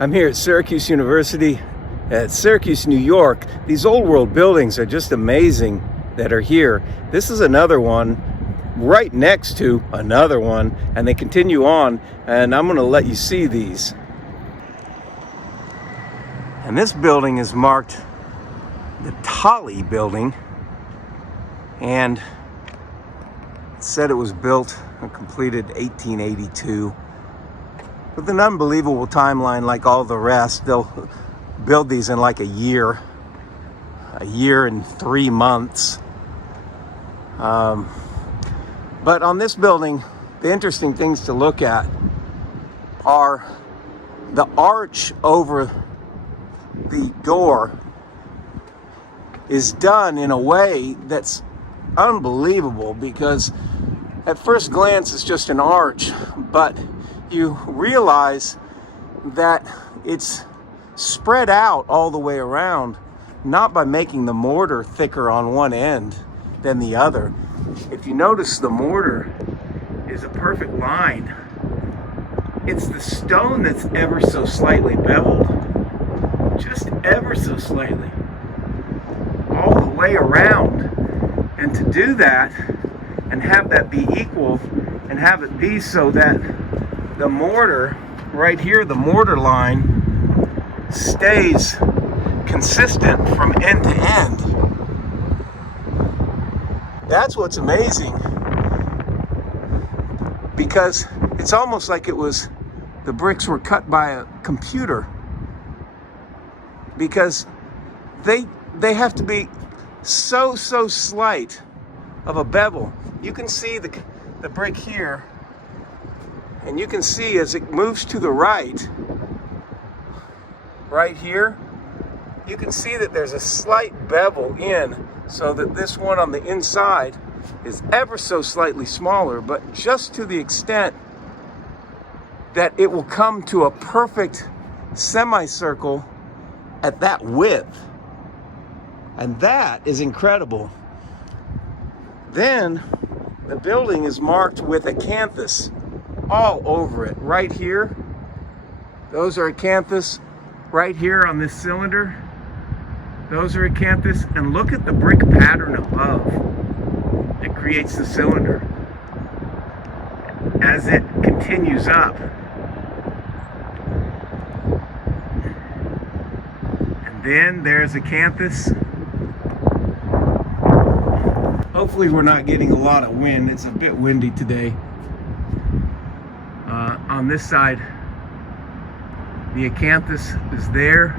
I'm here at Syracuse University, at Syracuse, New York. These old world buildings are just amazing that are here. This is another one right next to another one, and they continue on, and I'm going to let you see these. And this building is marked the Tolley Building, and it said it was built and completed 1882. With an unbelievable timeline like all the rest. They'll build these in like a year and 3 months. But on this building, the interesting things to look at are the arch over the door is done in a way that's unbelievable, because at first glance it's just an arch, but you realize that it's spread out all the way around, not by making the mortar thicker on one end than the other. If you notice, the mortar is a perfect line. It's the stone that's ever so slightly beveled, just ever so slightly, all the way around. And to do that and have that be equal and have it be so that the mortar right here, the mortar line, stays consistent from end to end. That's what's amazing, because it's almost like the bricks were cut by a computer, because they have to be so slight of a bevel. You can see the brick here, and you can see as it moves to the right here, you can see that there's a slight bevel in, so that this one on the inside is ever so slightly smaller, but just to the extent that it will come to a perfect semicircle at that width. And that is incredible. Then the building is marked with acanthus all over it. Right here, those are acanthus. Right here on this cylinder, those are acanthus. And look at the brick pattern above that creates the cylinder as it continues up. And then there's acanthus. Hopefully we're not getting a lot of wind. It's a bit windy today. On this side, the acanthus is there.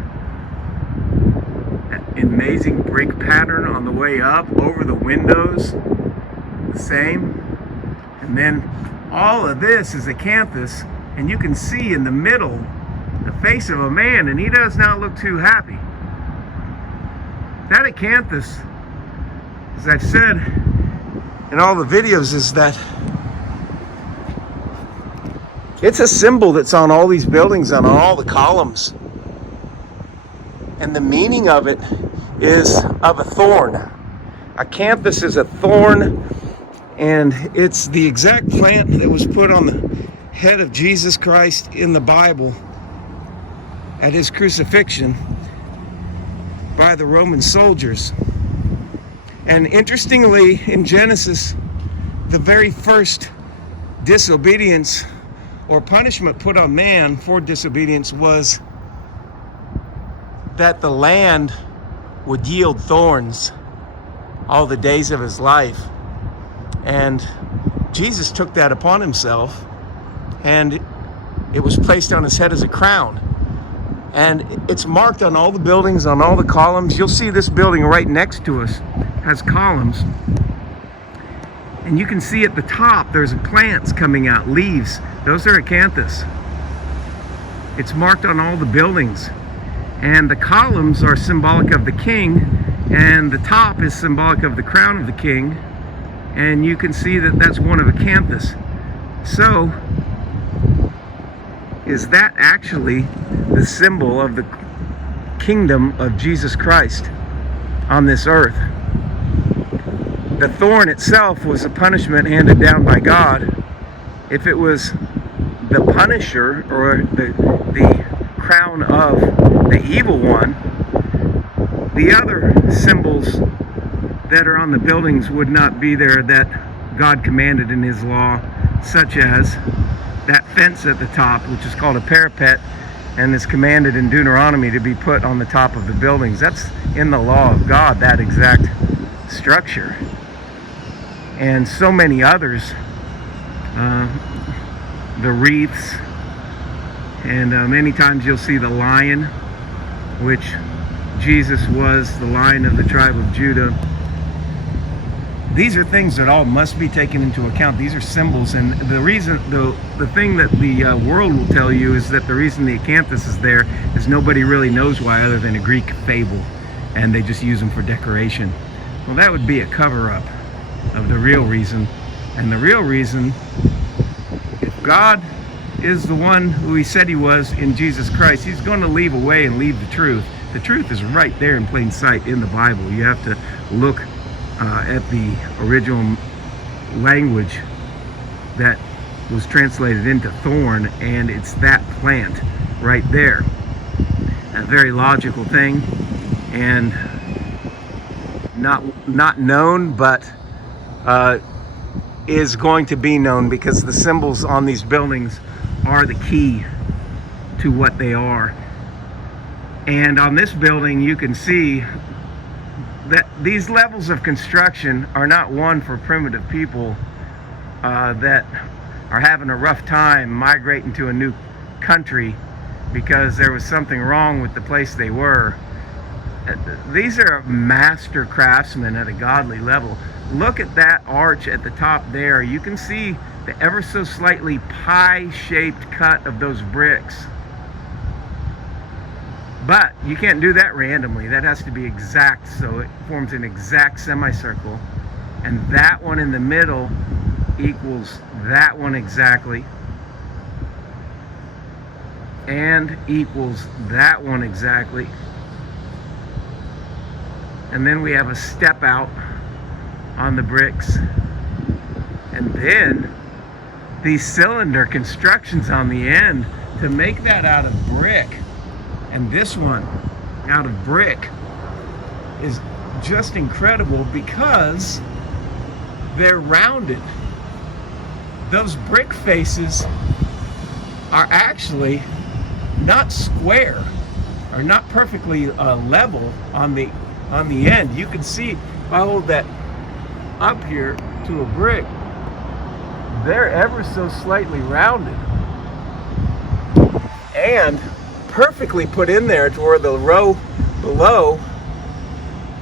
An amazing brick pattern on the way up over the windows, the same. And then all of this is acanthus, and you can see in the middle the face of a man, and he does not look too happy. That acanthus, as I've said in all the videos, is that it's a symbol that's on all these buildings and on all the columns. And the meaning of it is of a thorn. Acanthus is a thorn, and it's the exact plant that was put on the head of Jesus Christ in the Bible at his crucifixion by the Roman soldiers. And interestingly, in Genesis, the very first disobedience or punishment put on man for disobedience was that the land would yield thorns all the days of his life. And Jesus took that upon himself, and it was placed on his head as a crown. And it's marked on all the buildings, on all the columns. You'll see this building right next to us has columns. And you can see at the top, there's plants coming out, leaves. Those are acanthus. It's marked on all the buildings. And the columns are symbolic of the king, and the top is symbolic of the crown of the king. And you can see that that's one of acanthus. So, is that actually the symbol of the kingdom of Jesus Christ on this earth? The thorn itself was a punishment handed down by God. If it was the punisher or the crown of the evil one, the other symbols that are on the buildings would not be there that God commanded in his law, such as that fence at the top, which is called a parapet, and is commanded in Deuteronomy to be put on the top of the buildings. That's in the law of God, that exact structure. And so many others, the wreaths, and many times you'll see the lion, which Jesus was the Lion of the tribe of Judah. These are things that all must be taken into account. These are symbols, and the reason, the thing that the world will tell you is that the reason the acanthus is there is nobody really knows why, other than a Greek fable, and they just use them for decoration. Well, that would be a cover-up of the real reason. And the real reason, if God is the one who he said he was in Jesus Christ, he's going to leave away and leave the truth. The truth is right there in plain sight in the Bible. You have to look at the original language that was translated into thorn, and it's that plant right there. A very logical thing, and not known, but is going to be known, because the symbols on these buildings are the key to what they are. And on this building, you can see that these levels of construction are not one for primitive people that are having a rough time migrating to a new country because there was something wrong with the place they were. These are master craftsmen at a godly level. Look at that arch at the top there. You can see the ever so slightly pie-shaped cut of those bricks. But you can't do that randomly. That has to be exact, so it forms an exact semicircle. And that one in the middle equals that one exactly. And equals that one exactly. And then we have a step out on the bricks. And then these cylinder constructions on the end to make that out of brick. And this one out of brick is just incredible because they're rounded. Those brick faces are actually not square, or not perfectly level on the end. You can see if I hold that up here to a brick, they're ever so slightly rounded and perfectly put in there to where the row below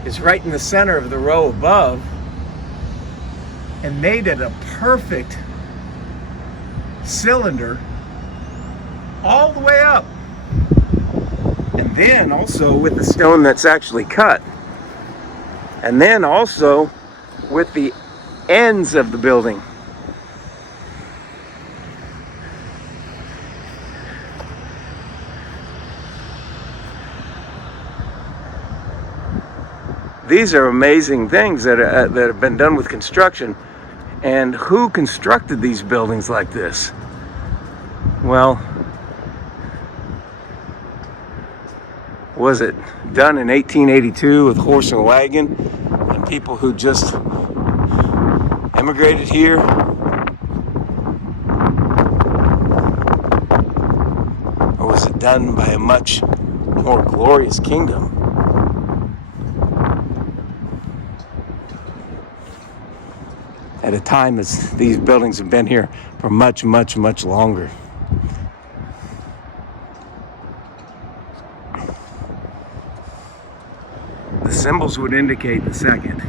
is right in the center of the row above, and made it a perfect cylinder all the way up. And then also with the stone that's actually cut, and then also with the ends of the building. These are amazing things that have been done with construction. And who constructed these buildings like this? Well, was it done in 1882 with horse and wagon and people who just emigrated here? Or was it done by a much more glorious kingdom? At a time as these buildings have been here for much, much, much longer. The symbols would indicate the second,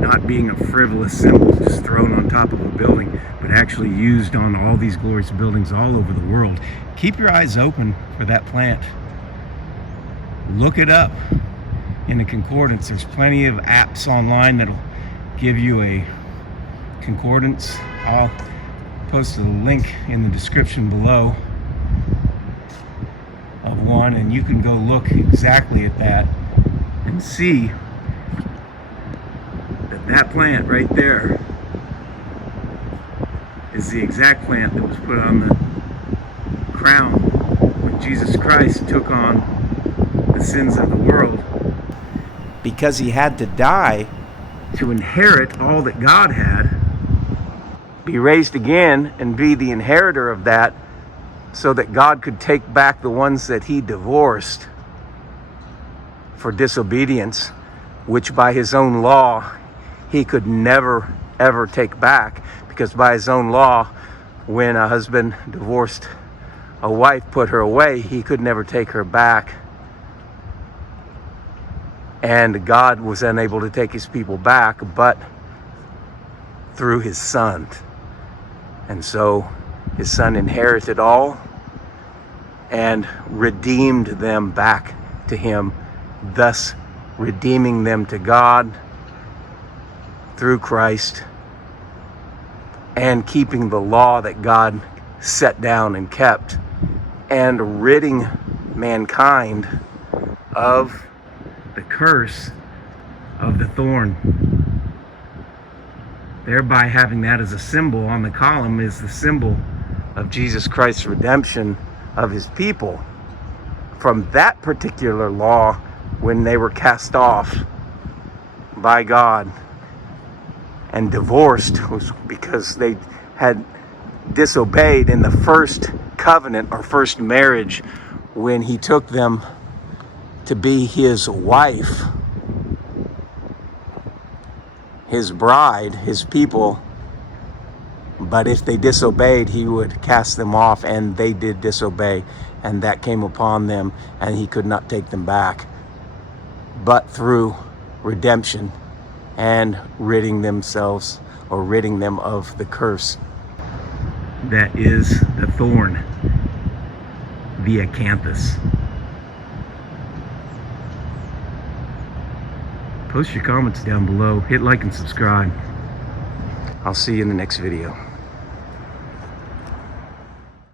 not being a frivolous symbol just thrown on top of a building, but actually used on all these glorious buildings all over the world. Keep your eyes open for that plant. Look it up in a concordance. There's plenty of apps online that'll give you a concordance. I'll post a link in the description below of one, and you can go look exactly at that and see that that plant right there is the exact plant that was put on the crown when Jesus Christ took on the sins of the world, because he had to die to inherit all that God had, be raised again and be the inheritor of that, so that God could take back the ones that he divorced for disobedience, which by his own law he could never ever take back, because by his own law, when a husband divorced a wife, put her away, he could never take her back. And God was unable to take his people back, but through his son. And so his son inherited all and redeemed them back to him, thus redeeming them to God through Christ, and keeping the law that God set down and kept, and ridding mankind of the curse of the thorn. Thereby having that as a symbol on the column is the symbol of Jesus Christ's redemption of his people from that particular law when they were cast off by God and divorced, was because they had disobeyed in the first covenant or first marriage, when he took them to be his wife, his bride, his people. But if they disobeyed, he would cast them off, and they did disobey, and that came upon them, and he could not take them back, but through redemption and ridding them of the curse that is the thorn, the acanthus. Post your comments down below. Hit like and subscribe. I'll see you in the next video.